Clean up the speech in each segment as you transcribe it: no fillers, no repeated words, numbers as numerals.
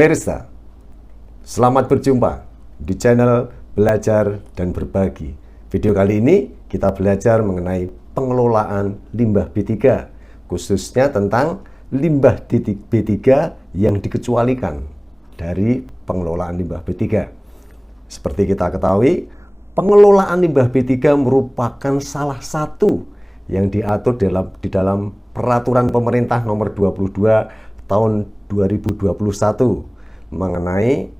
Pemirsa, selamat berjumpa di channel Belajar dan Berbagi. Video kali ini kita belajar mengenai pengelolaan limbah B3, khususnya tentang limbah B3 yang dikecualikan dari pengelolaan limbah B3. Seperti kita ketahui, pengelolaan limbah B3 merupakan salah satu yang diatur di dalam Peraturan Pemerintah Nomor 22 Tahun 2021 mengenai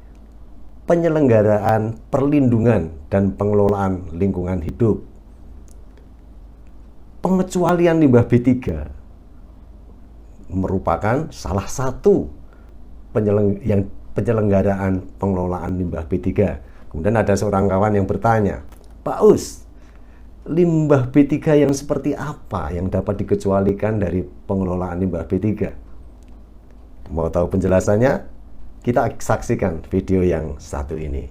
penyelenggaraan perlindungan dan pengelolaan lingkungan hidup. Pengecualian limbah B3 merupakan salah satu penyelenggaraan pengelolaan limbah B3. Kemudian ada seorang kawan yang bertanya, Pak Us, limbah B3 yang seperti apa yang dapat dikecualikan dari pengelolaan limbah B3? Mau tahu penjelasannya? Kita saksikan video yang satu ini.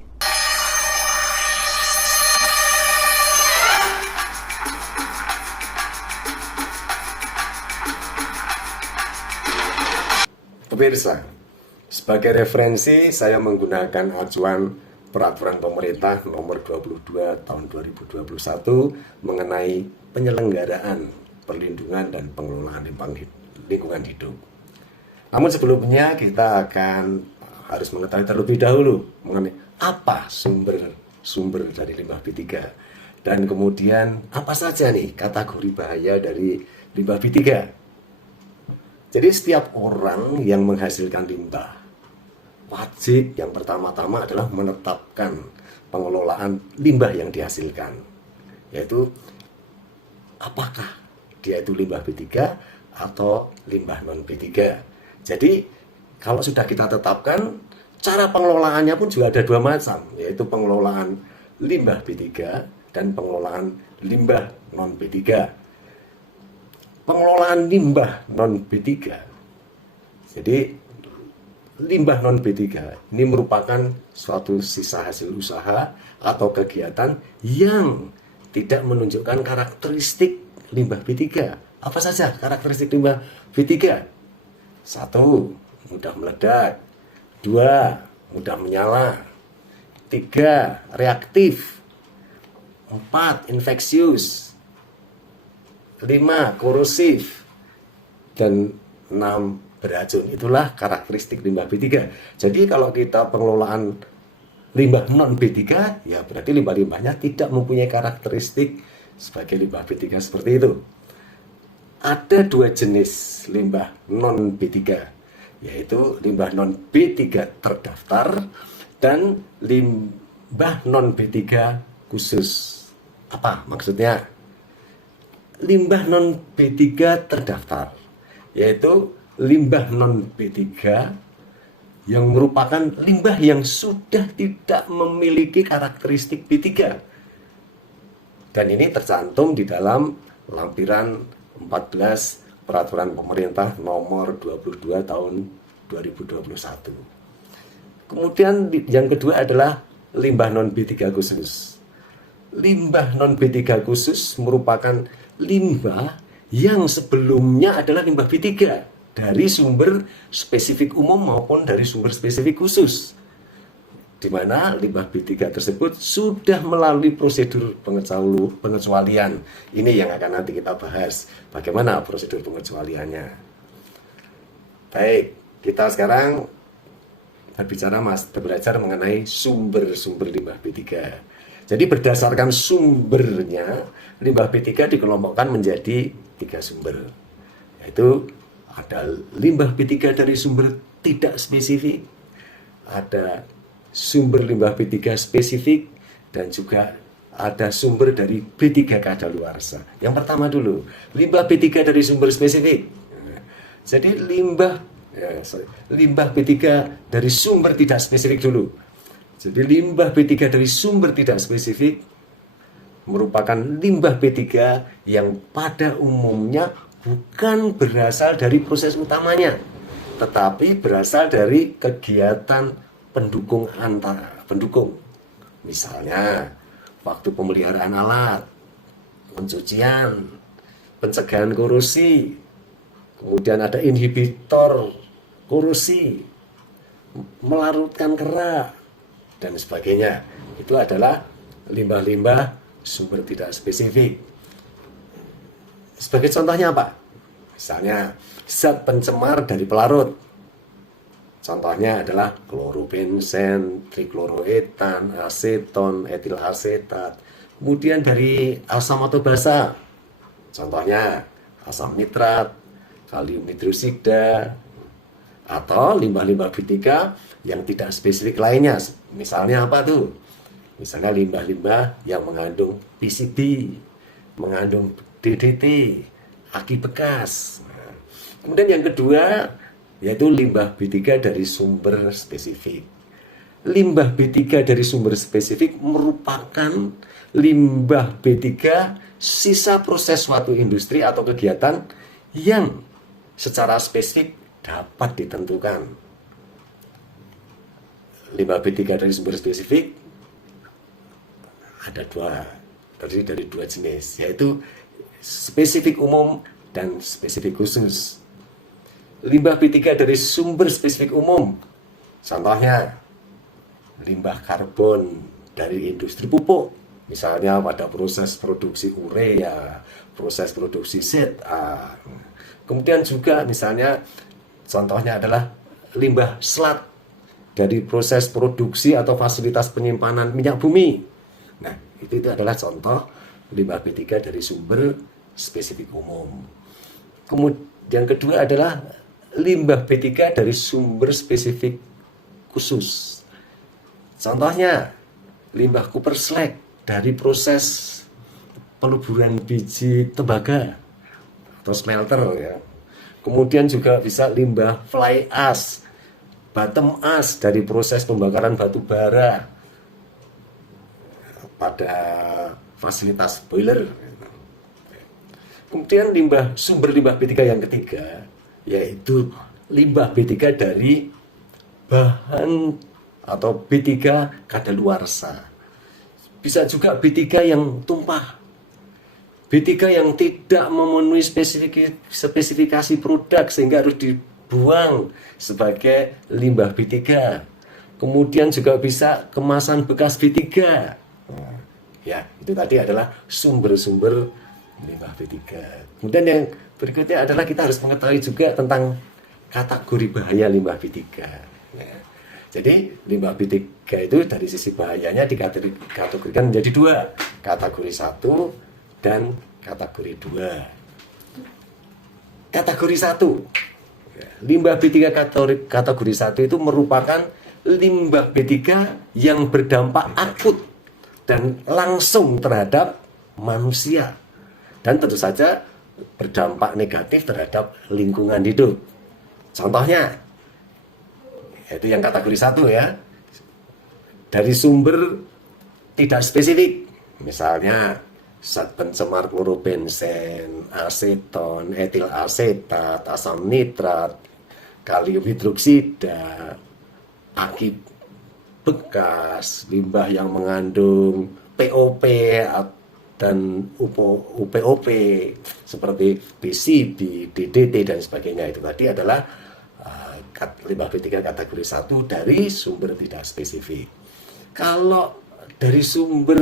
Pemirsa, sebagai referensi saya menggunakan acuan Peraturan Pemerintah Nomor 22 Tahun 2021 mengenai penyelenggaraan perlindungan dan pengelolaan lingkungan hidup. Namun sebelumnya kita akan harus mengetahui terlebih dahulu mengenai apa sumber dari limbah B3 dan kemudian apa saja nih kategori bahaya dari limbah B3. Jadi setiap orang yang menghasilkan limbah wajib yang pertama-tama adalah menetapkan pengelolaan limbah yang dihasilkan, yaitu apakah dia itu limbah B3 atau limbah non B3. Jadi kalau sudah kita tetapkan, cara pengelolaannya pun juga ada dua macam, yaitu pengelolaan limbah B3 dan pengelolaan limbah non B3. Pengelolaan limbah non B3, jadi limbah non B3 ini merupakan suatu sisa hasil usaha atau kegiatan yang tidak menunjukkan karakteristik limbah B3. Apa saja karakteristik limbah B3? 1. Mudah meledak. 2. Mudah menyala. 3. Reaktif. 4. Infeksius. 5. Korosif. Dan 6. Beracun. Itulah karakteristik limbah B3. Jadi kalau kita pengelolaan limbah non B3, ya berarti limbah-limbahnya tidak mempunyai karakteristik sebagai limbah B3 seperti itu. Ada dua jenis limbah non B3, yaitu limbah non B3 terdaftar dan limbah non B3 khusus. Apa maksudnya? Limbah non B3 terdaftar, yaitu limbah non B3 yang merupakan limbah yang sudah tidak memiliki karakteristik B3. Dan ini tercantum di dalam lampiran 14 Peraturan Pemerintah Nomor 22 Tahun 2021. Kemudian yang kedua adalah limbah non B3 khusus. Limbah non B3 khusus merupakan limbah yang sebelumnya adalah limbah B3 dari sumber spesifik umum maupun dari sumber spesifik khusus, di mana limbah B3 tersebut sudah melalui prosedur pengecualian. Ini yang akan nanti kita bahas, bagaimana prosedur pengecualiannya. Baik, kita sekarang belajar mengenai sumber-sumber limbah B3. Jadi berdasarkan sumbernya, limbah B3 dikelompokkan menjadi 3 sumber, yaitu ada limbah B3 dari sumber tidak spesifik, ada sumber limbah B3 spesifik, dan juga ada sumber dari B3 kadaluarsa. Yang pertama dulu, limbah B3 dari sumber spesifik. Jadi limbah B3 dari sumber tidak spesifik dulu. Jadi limbah B3 dari sumber tidak spesifik merupakan limbah B3 yang pada umumnya bukan berasal dari proses utamanya, tetapi berasal dari kegiatan pendukung. Misalnya waktu pemeliharaan alat, pencucian, pencegahan korosi, kemudian ada inhibitor korosi, melarutkan kerak, dan sebagainya. Itu adalah limbah-limbah sumber tidak spesifik. Sebagai contohnya apa? Misalnya zat pencemar dari pelarut. Contohnya adalah klorobenzen, trikloroetan, aseton, etil asetat. Kemudian dari asam atau basa. Contohnya asam nitrat, kalium hidroksida, atau limbah-limbah B3 yang tidak spesifik lainnya. Misalnya apa tuh? Misalnya limbah-limbah yang mengandung PCB, mengandung DDT, aki bekas. Kemudian yang kedua yaitu limbah B3 dari sumber spesifik. Limbah B3 dari sumber spesifik merupakan limbah B3 sisa proses suatu industri atau kegiatan yang secara spesifik dapat ditentukan. Limbah B3 dari sumber spesifik ada terdiri dari dua jenis, yaitu spesifik umum dan spesifik khusus. Limbah B3 dari sumber spesifik umum, contohnya limbah karbon dari industri pupuk, misalnya pada proses produksi urea, proses produksi ZA. Kemudian juga misalnya contohnya adalah limbah selat dari proses produksi atau fasilitas penyimpanan minyak bumi. Nah, itu adalah contoh limbah B3 dari sumber spesifik umum. Kemudian yang kedua adalah limbah B3 dari sumber spesifik khusus. Contohnya limbah copper slag dari proses peluburan biji tembaga atau smelter ya. Kemudian juga bisa limbah fly ash, bottom ash dari proses pembakaran batu bara pada fasilitas boiler. Kemudian sumber limbah B3 yang ketiga yaitu limbah B3 dari bahan atau B3 kadaluarsa. Bisa juga B3 yang tumpah, B3 yang tidak memenuhi spesifikasi produk sehingga harus dibuang sebagai limbah B3. Kemudian juga bisa kemasan bekas B3. Ya, itu tadi adalah sumber-sumber limbah B3. Kemudian yang berikutnya adalah kita harus mengetahui juga tentang kategori bahaya limbah B3. Ya. Jadi limbah B3 itu dari sisi bahayanya dikategorikan menjadi dua, kategori 1 dan kategori 2. Kategori 1, limbah B3 kategori 1 itu merupakan limbah B3 yang berdampak akut dan langsung terhadap manusia, dan tentu saja berdampak negatif terhadap lingkungan hidup. Contohnya, yaitu yang kategori 1 ya, dari sumber tidak spesifik, misalnya zat pencemar klorobenzen, aseton, etil asetat, asam nitrat, kalium hidroksida, aki bekas, limbah yang mengandung POP dan UPOP seperti PCB, DDT dan sebagainya. Itu tadi adalah limbah B3 kategori 1 dari sumber tidak spesifik. Kalau dari sumber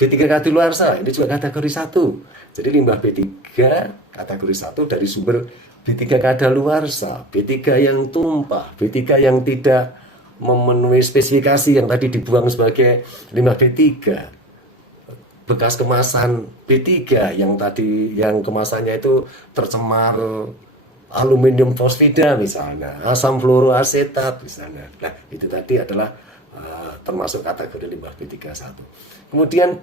B3 kadaluarsa, ini juga kategori 1. Jadi limbah B3 kategori 1 dari sumber B3 kadaluarsa, B3 yang tumpah, B3 yang tidak memenuhi spesifikasi yang tadi dibuang sebagai limbah B3. Bekas kemasan B3 yang kemasannya itu tercemar aluminium fosfida misalnya, asam fluoroasetat misalnya. Nah, itu tadi adalah termasuk kategori limbah B3 1. Kemudian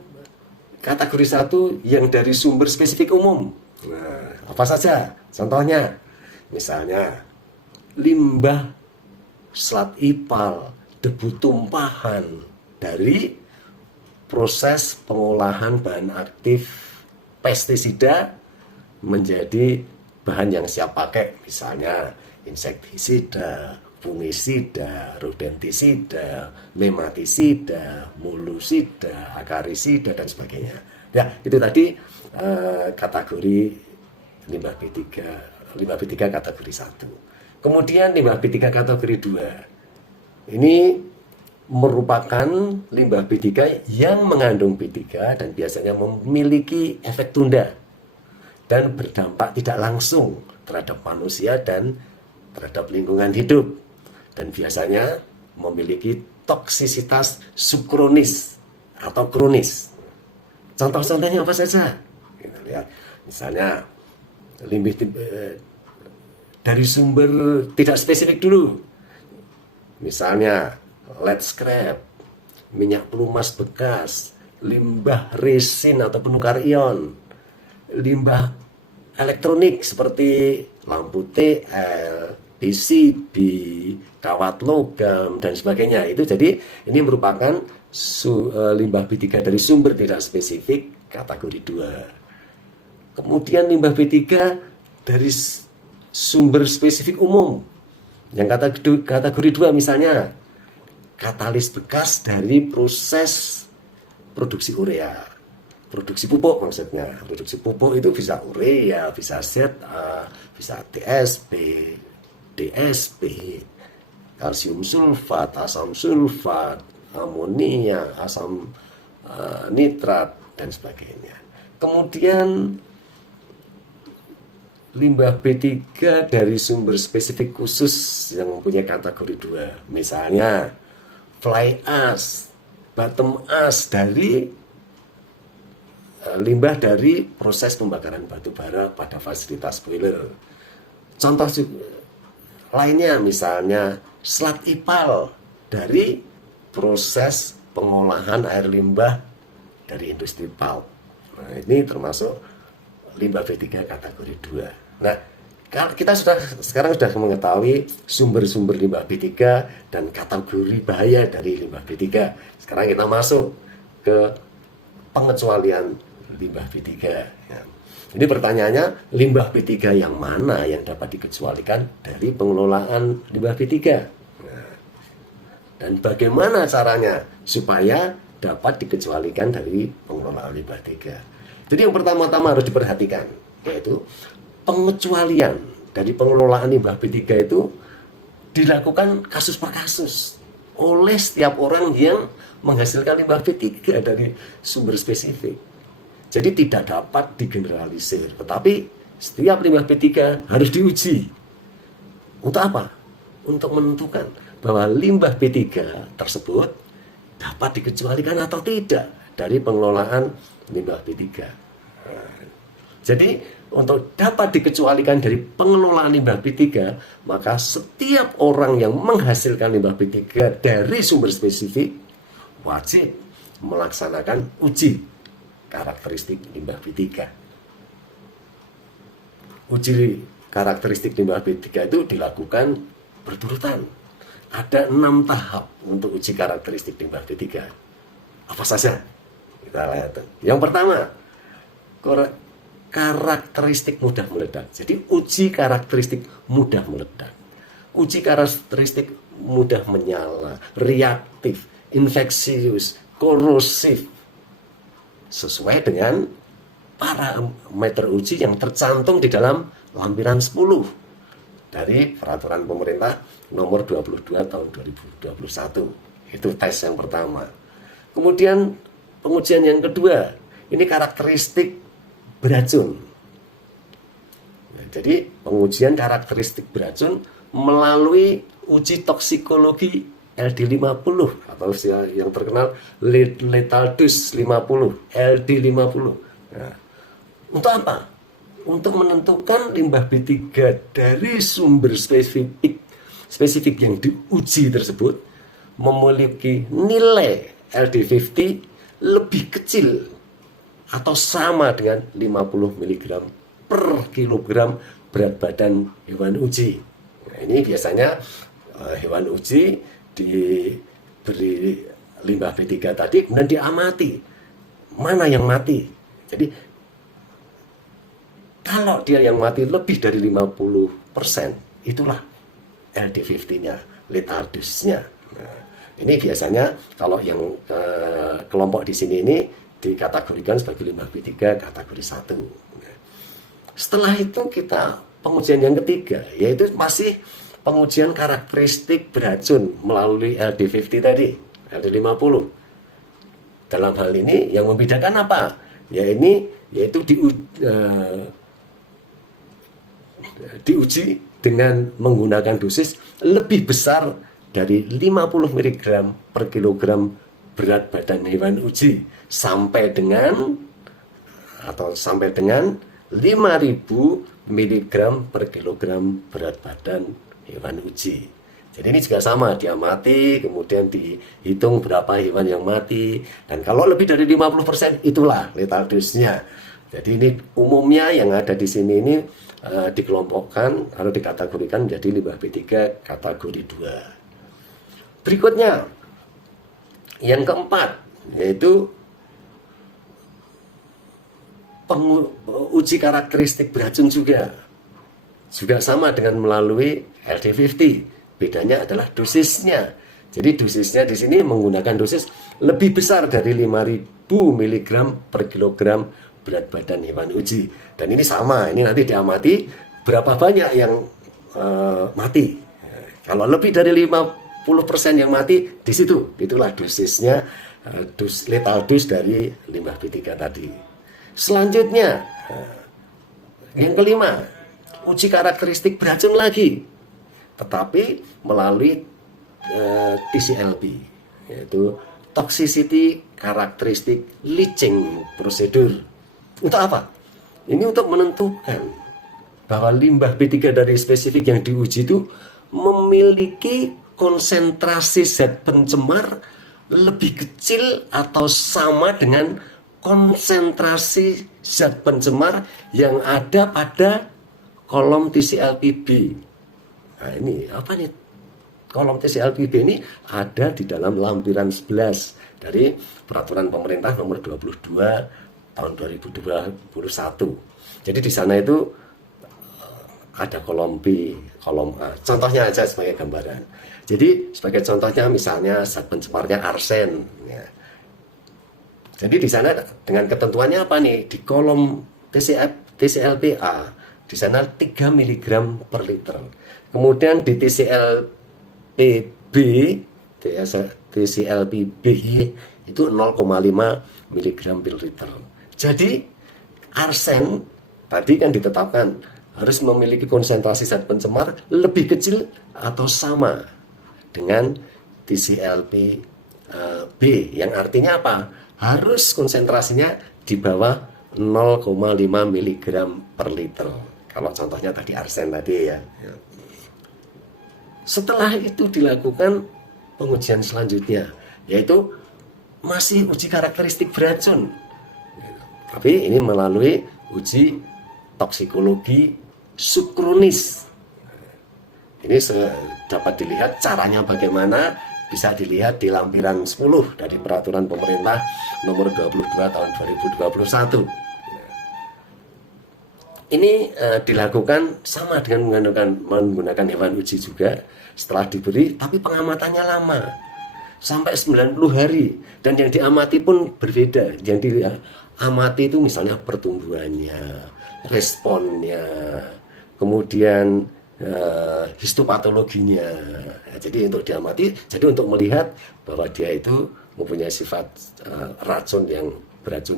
kategori 1 yang dari sumber spesifik umum. Nah, apa saja? Contohnya, misalnya limbah selat ipal, debu tumpahan dari proses pengolahan bahan aktif pestisida menjadi bahan yang siap pakai, misalnya insektisida, fungisida, rodentisida, nematisida, mulusida, akarisida dan sebagainya. Ya, itu tadi kategori limbah B3 kategori 1. Kemudian limbah B3 kategori 2. Ini merupakan limbah B3 yang mengandung B3 dan biasanya memiliki efek tunda dan berdampak tidak langsung terhadap manusia dan terhadap lingkungan hidup, dan biasanya memiliki toksisitas subkronis atau kronis. Contoh-contohnya apa saja? Kita lihat, misalnya limbah dari sumber tidak spesifik dulu. Misalnya lead scrap, minyak pelumas bekas, limbah resin atau penukar ion, limbah elektronik seperti lampu TL, PCB, kawat logam, dan sebagainya. Itu jadi ini merupakan limbah B3 dari sumber tidak spesifik kategori 2. Kemudian limbah B3 dari sumber spesifik umum yang kategori 2, misalnya katalis bekas dari proses produksi urea, produksi pupuk maksudnya. Produksi pupuk itu bisa urea, bisa ZA, bisa TSP, DSP, kalsium sulfat, asam sulfat, amonia, asam nitrat, dan sebagainya. Kemudian limbah B3 dari sumber spesifik khusus yang mempunyai kategori 2, misalnya fly ash, bottom ash dari limbah dari proses pembakaran batu bara pada fasilitas boiler. Contoh lainnya misalnya selat ipal dari proses pengolahan air limbah dari industri pulp. Nah, ini termasuk limbah B3 kategori 2. Nah, kita sekarang sudah mengetahui sumber-sumber limbah B3 dan kategori bahaya dari limbah B3. Sekarang kita masuk ke pengecualian limbah B3. Ya. Ini pertanyaannya, limbah B3 yang mana yang dapat dikecualikan dari pengelolaan limbah B3? Nah, dan bagaimana caranya supaya dapat dikecualikan dari pengelolaan limbah B3? Jadi yang pertama-tama harus diperhatikan, yaitu pengecualian dari pengelolaan limbah B3 itu dilakukan kasus per kasus oleh setiap orang yang menghasilkan limbah B3 dari sumber spesifik. Jadi tidak dapat digeneralisir, tetapi setiap limbah B3 harus diuji. Untuk apa? Untuk menentukan bahwa limbah B3 tersebut dapat dikecualikan atau tidak dari pengelolaan limbah B3. Jadi untuk dapat dikecualikan dari pengelolaan limbah B3, maka setiap orang yang menghasilkan limbah B3 dari sumber spesifik wajib melaksanakan uji karakteristik limbah B3. Uji karakteristik limbah B3 itu dilakukan berturutan. Ada 6 tahap untuk uji karakteristik limbah B3. Apa saja? Kita lihat. Yang pertama, karakteristik mudah meledak. Jadi uji karakteristik mudah meledak. Uji karakteristik mudah menyala, reaktif, infeksius, korosif, sesuai dengan parameter uji yang tercantum di dalam lampiran 10 dari peraturan pemerintah nomor 22 tahun 2021. Itu tes yang pertama. Kemudian pengujian yang kedua, ini karakteristik beracun. Nah, jadi pengujian karakteristik beracun melalui uji toksikologi LD50 atau yang terkenal lethal dose 50, LD50. Nah, untuk apa? Untuk menentukan limbah B3 dari sumber spesifik yang diuji tersebut memiliki nilai LD50 lebih kecil atau sama dengan 50 mg per kilogram berat badan hewan uji. Nah, ini biasanya hewan uji diberi limbah B3 tadi, kemudian diamati mana yang mati. Jadi kalau dia yang mati lebih dari 50%, itulah LD50-nya, lethal dose-nya. Nah, ini biasanya kalau yang kelompok di sini ini dikategorikan sebagai limbah B3 kategori 1. Nah, setelah itu kita pengujian yang ketiga, yaitu masih pengujian karakteristik beracun melalui LD50 tadi, LD50. Dalam hal ini yang membedakan apa? Yaitu diuji dengan menggunakan dosis lebih besar dari 50 mg per kilogram berat badan hewan uji sampai dengan 5.000 mg per kilogram berat badan hewan uji. Jadi ini juga sama, diamati, kemudian dihitung berapa hewan yang mati, dan kalau lebih dari 50% itulah lethal dose-nya. Jadi ini umumnya yang ada di sini ini dikelompokkan atau dikategorikan menjadi limbah B3 kategori 2. Berikutnya, yang keempat, yaitu uji karakteristik beracun juga sama dengan melalui LD50. Bedanya adalah dosisnya. Jadi dosisnya di sini menggunakan dosis lebih besar dari 5.000 mg per kilogram berat badan hewan uji. Dan ini sama, ini nanti diamati berapa banyak yang mati. Kalau lebih dari 50% yang mati, di situ itulah dosisnya, lethal dose dari limbah B3 tadi. Selanjutnya, yang kelima, uji karakteristik beracun lagi, tetapi melalui TCLP, yaitu Toxicity Characteristic Leaching Procedure. Untuk apa? Ini untuk menentukan bahwa limbah B3 dari spesifik yang diuji itu memiliki konsentrasi zat pencemar lebih kecil atau sama dengan konsentrasi zat pencemar yang ada pada kolom TCLPB. Nah ini apa nih? Kolom TCLPB ini ada di dalam lampiran 11 dari Peraturan Pemerintah Nomor 22 tahun 2021. Jadi di sana itu ada kolom B, kolom A. Contohnya aja sebagai gambaran. Jadi sebagai contohnya misalnya zat pencemarnya arsen. Ya. Jadi di sana dengan ketentuannya apa nih? Di kolom TCLPA di sana 3 mg per liter. Kemudian di TCLPB itu 0,5 mg per liter. Jadi arsen tadi kan ditetapkan harus memiliki konsentrasi zat pencemar lebih kecil atau sama dengan TCLPB, yang artinya apa? Harus konsentrasinya di bawah 0,5 mg per liter. Kalau contohnya tadi arsen tadi ya. Setelah itu dilakukan pengujian selanjutnya, yaitu masih uji karakteristik beracun. Tapi ini melalui uji toksikologi subkronis. Ini dapat dilihat caranya bagaimana, bisa dilihat di lampiran 10 dari Peraturan Pemerintah Nomor 22 tahun 2021. Ini dilakukan sama dengan menggunakan hewan uji juga setelah diberi, tapi pengamatannya lama sampai 90 hari, dan yang diamati pun berbeda. Yang diamati itu misalnya pertumbuhannya, responnya, kemudian histopatologinya. Jadi untuk diamati, jadi untuk melihat bahwa dia itu mempunyai sifat beracun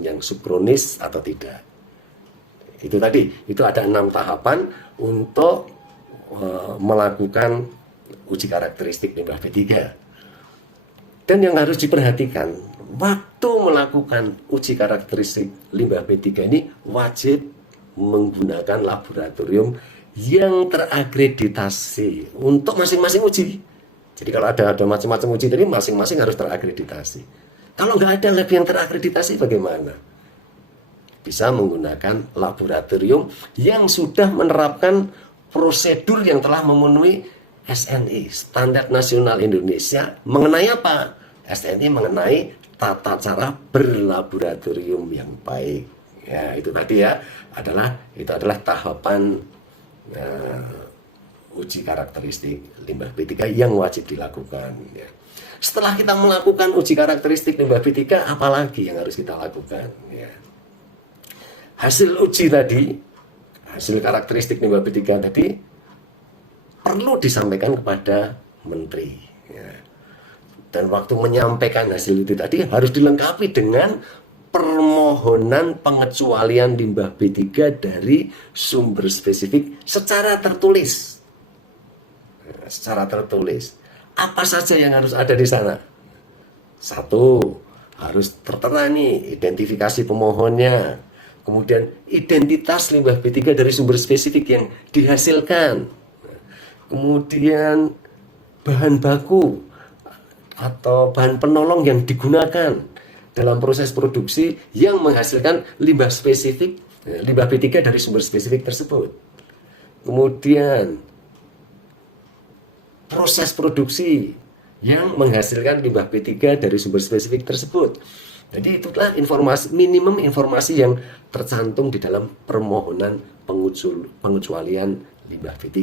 yang subkronis atau tidak. Itu tadi, itu ada 6 tahapan untuk melakukan uji karakteristik limbah B3. Dan yang harus diperhatikan, waktu melakukan uji karakteristik limbah B3 ini wajib menggunakan laboratorium yang terakreditasi untuk masing-masing uji. Jadi kalau ada macam-macam uji tadi, masing-masing harus terakreditasi. Kalau nggak ada lab yang terakreditasi bagaimana? Bisa menggunakan laboratorium yang sudah menerapkan prosedur yang telah memenuhi SNI, Standar Nasional Indonesia, mengenai apa? SNI mengenai tata cara berlaboratorium yang baik. Ya, itu tadi ya, itu adalah tahapan uji karakteristik limbah B3 yang wajib dilakukan. Ya. Setelah kita melakukan uji karakteristik limbah B3, apalagi yang harus kita lakukan? Ya. Hasil uji tadi, hasil karakteristik limbah B3 tadi perlu disampaikan kepada menteri. Ya. Dan waktu menyampaikan hasil itu tadi harus dilengkapi dengan permohonan pengecualian limbah B3 dari sumber spesifik secara tertulis. Ya, secara tertulis. Apa saja yang harus ada di sana? Satu, harus tertera nih identifikasi pemohonnya. Kemudian identitas limbah B3 dari sumber spesifik yang dihasilkan. Kemudian bahan baku atau bahan penolong yang digunakan dalam proses produksi yang menghasilkan limbah spesifik, limbah B3 dari sumber spesifik tersebut. Kemudian proses produksi yang menghasilkan limbah B3 dari sumber spesifik tersebut. Jadi itulah informasi, minimum informasi yang tercantum di dalam permohonan pengecualian limbah B3.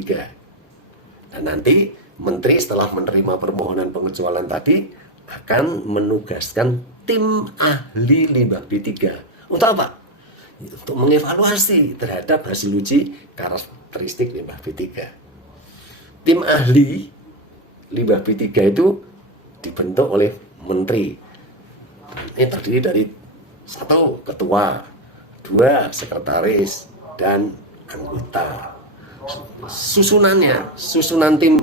Dan nanti menteri setelah menerima permohonan pengecualian tadi akan menugaskan tim ahli limbah B3. Untuk apa? Untuk mengevaluasi terhadap hasil uji karakteristik limbah B3. Tim ahli limbah B3 itu dibentuk oleh menteri. Ini terdiri dari 1 ketua, 2 sekretaris, dan anggota. Susunan tim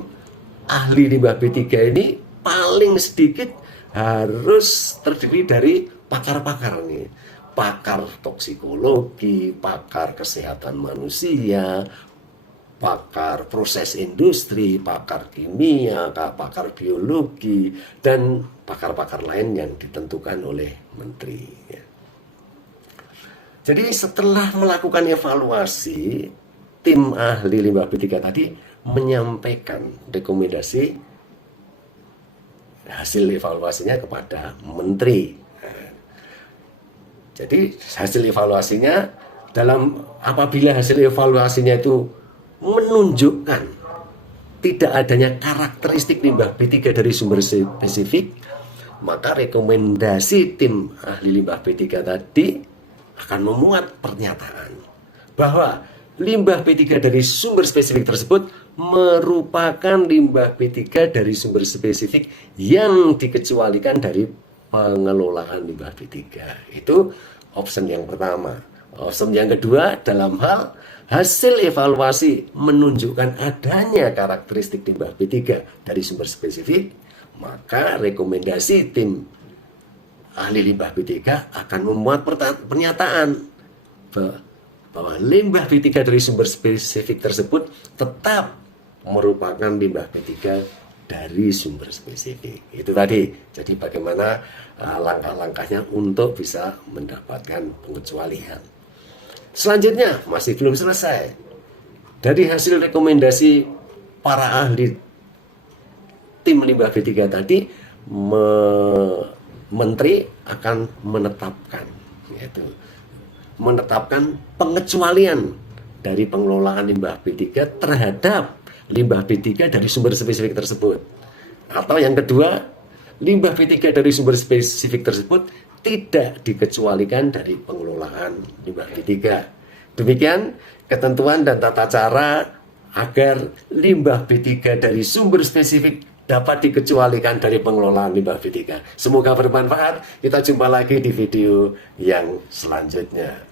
ahli limbah B3 ini paling sedikit harus terdiri dari pakar-pakar nih. Pakar toksikologi, pakar kesehatan manusia, pakar proses industri, pakar kimia, pakar biologi, dan pakar-pakar lain yang ditentukan oleh menteri. Jadi setelah melakukan evaluasi, tim ahli limbah B3 tadi menyampaikan rekomendasi hasil evaluasinya kepada menteri. Jadi hasil evaluasinya apabila hasil evaluasinya itu menunjukkan tidak adanya karakteristik limbah B3 dari sumber spesifik, maka rekomendasi tim ahli limbah B3 tadi akan memuat pernyataan bahwa limbah B3 dari sumber spesifik tersebut merupakan limbah B3 dari sumber spesifik yang dikecualikan dari pengelolaan limbah B3. Itu option yang pertama. Option yang kedua, dalam hal hasil evaluasi menunjukkan adanya karakteristik limbah B3 dari sumber spesifik, maka rekomendasi tim ahli limbah B3 akan memuat pernyataan bahwa limbah B3 dari sumber spesifik tersebut tetap merupakan limbah B3 dari sumber spesifik. Itu tadi. Jadi bagaimana langkah-langkahnya untuk bisa mendapatkan pengecualian. Selanjutnya masih belum selesai. Dari hasil rekomendasi para ahli tim limbah B3 tadi, menteri akan menetapkan pengecualian dari pengelolaan limbah B3 terhadap limbah B3 dari sumber spesifik tersebut. Atau yang kedua, limbah B3 dari sumber spesifik tersebut tidak dikecualikan dari pengelolaan limbah B3. Demikian ketentuan dan tata cara agar limbah B3 dari sumber spesifik dapat dikecualikan dari pengelolaan limbah B3. Semoga bermanfaat. Kita jumpa lagi di video yang selanjutnya.